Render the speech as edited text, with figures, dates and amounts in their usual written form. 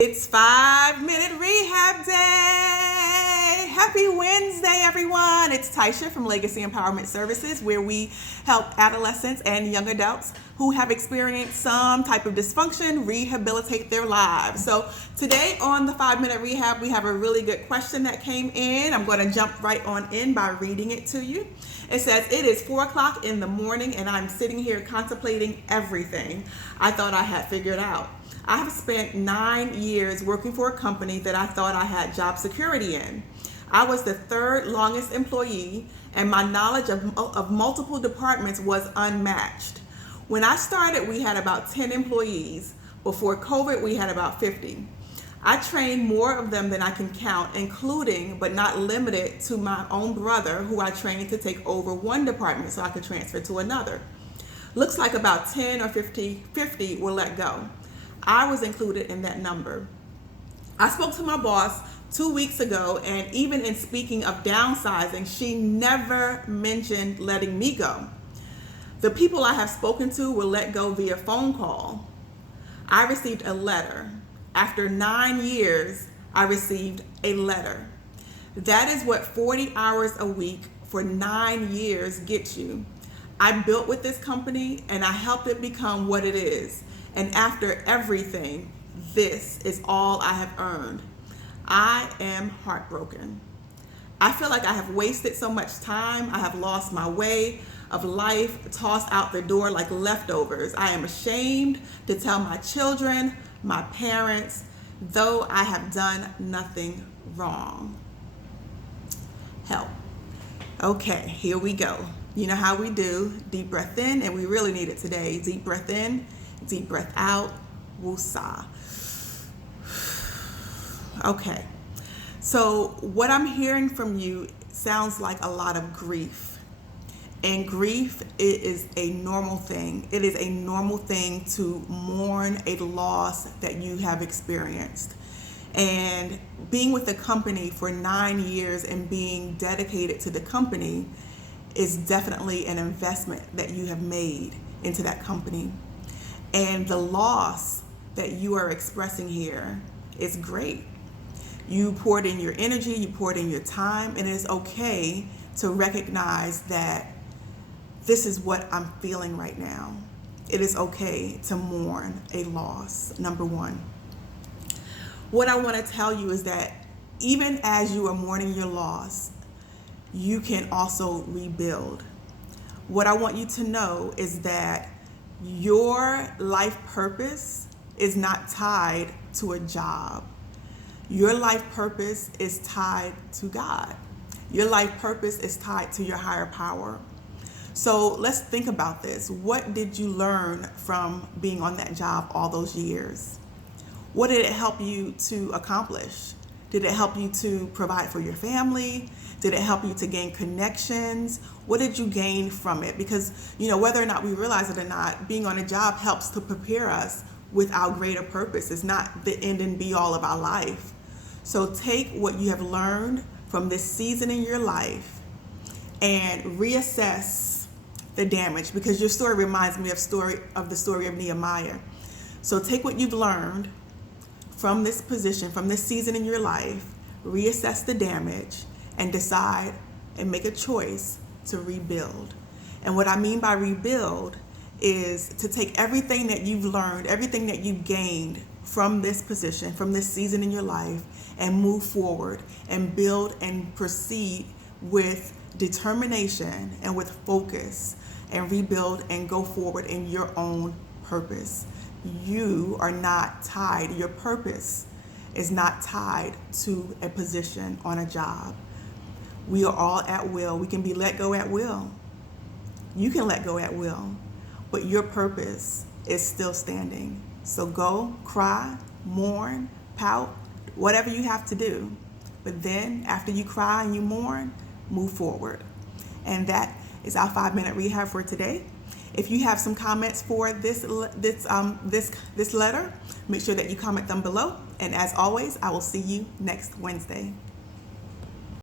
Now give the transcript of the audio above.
It's 5-minute rehab day. Happy Wednesday, everyone. It's Taisha from Legacy Empowerment Services, where we help adolescents and young adults who have experienced some type of dysfunction rehabilitate their lives. So today on the 5-minute rehab, we have a really good question that came in. I'm going to jump right on in by reading it to you. It says, it is 4 o'clock in the morning and I'm sitting here contemplating everything I thought I had figured out. I have spent 9 years working for a company that I thought I had job security in. I was the third longest employee and my knowledge of multiple departments was unmatched. When I started, we had about 10 employees. Before COVID, we had about 50. I trained more of them than I can count, including but not limited to my own brother, who I trained to take over one department so I could transfer to another. Looks like about 10 or 50 were let go. I was included in that number. I spoke to my boss 2 weeks ago, and even in speaking of downsizing, she never mentioned letting me go. The people I have spoken to were let go via phone call. I received a letter. After 9 years, I received a letter. That is what 40 hours a week for 9 years gets you. I built with this company and I helped it become what it is. And after everything, this is all I have earned. I am heartbroken. I feel like I have wasted so much time. I have lost my way of life, tossed out the door like leftovers. I am ashamed to tell my children, my parents, though I have done nothing wrong. Help. Okay, here we go. You know how we do. Deep breath in, and we really need it today. Deep breath in. Deep breath out, woosah. Okay, so what I'm hearing from you sounds like a lot of grief. And grief is a normal thing. It is a normal thing to mourn a loss that you have experienced. And being with the company for 9 years and being dedicated to the company is definitely an investment that you have made into that company. And the loss that you are expressing here is great. You poured in your energy, you poured in your time, and it is okay to recognize that this is what I'm feeling right now. It is okay to mourn a loss, number one. What I want to tell you is that even as you are mourning your loss, you can also rebuild. What I want you to know is that your life purpose is not tied to a job. Your life purpose is tied to God. Your life purpose is tied to your higher power. So let's think about this. What did you learn from being on that job all those years? What did it help you to accomplish? Did it help you to provide for your family? Did it help you to gain connections? What did you gain from it? Because, whether or not we realize it or not, being on a job helps to prepare us with our greater purpose. It's not the end and be all of our life. So take what you have learned from this season in your life and reassess the damage, because your story reminds me of the story of Nehemiah. So take what you've learned from this position, from this season in your life, reassess the damage, and decide and make a choice to rebuild. And what I mean by rebuild is to take everything that you've learned, everything that you've gained from this position, from this season in your life, and move forward and build and proceed with determination and with focus, and rebuild and go forward in your own purpose. You are not tied. Your purpose is not tied to a position on a job. We are all at will. We can be let go at will. You can let go at will, but your purpose is still standing. So go, cry, mourn, pout, whatever you have to do. But then after you cry and you mourn, move forward. And that is our 5-minute rehab for today. If you have some comments for this letter, make sure that you comment them below. And as always, I will see you next Wednesday.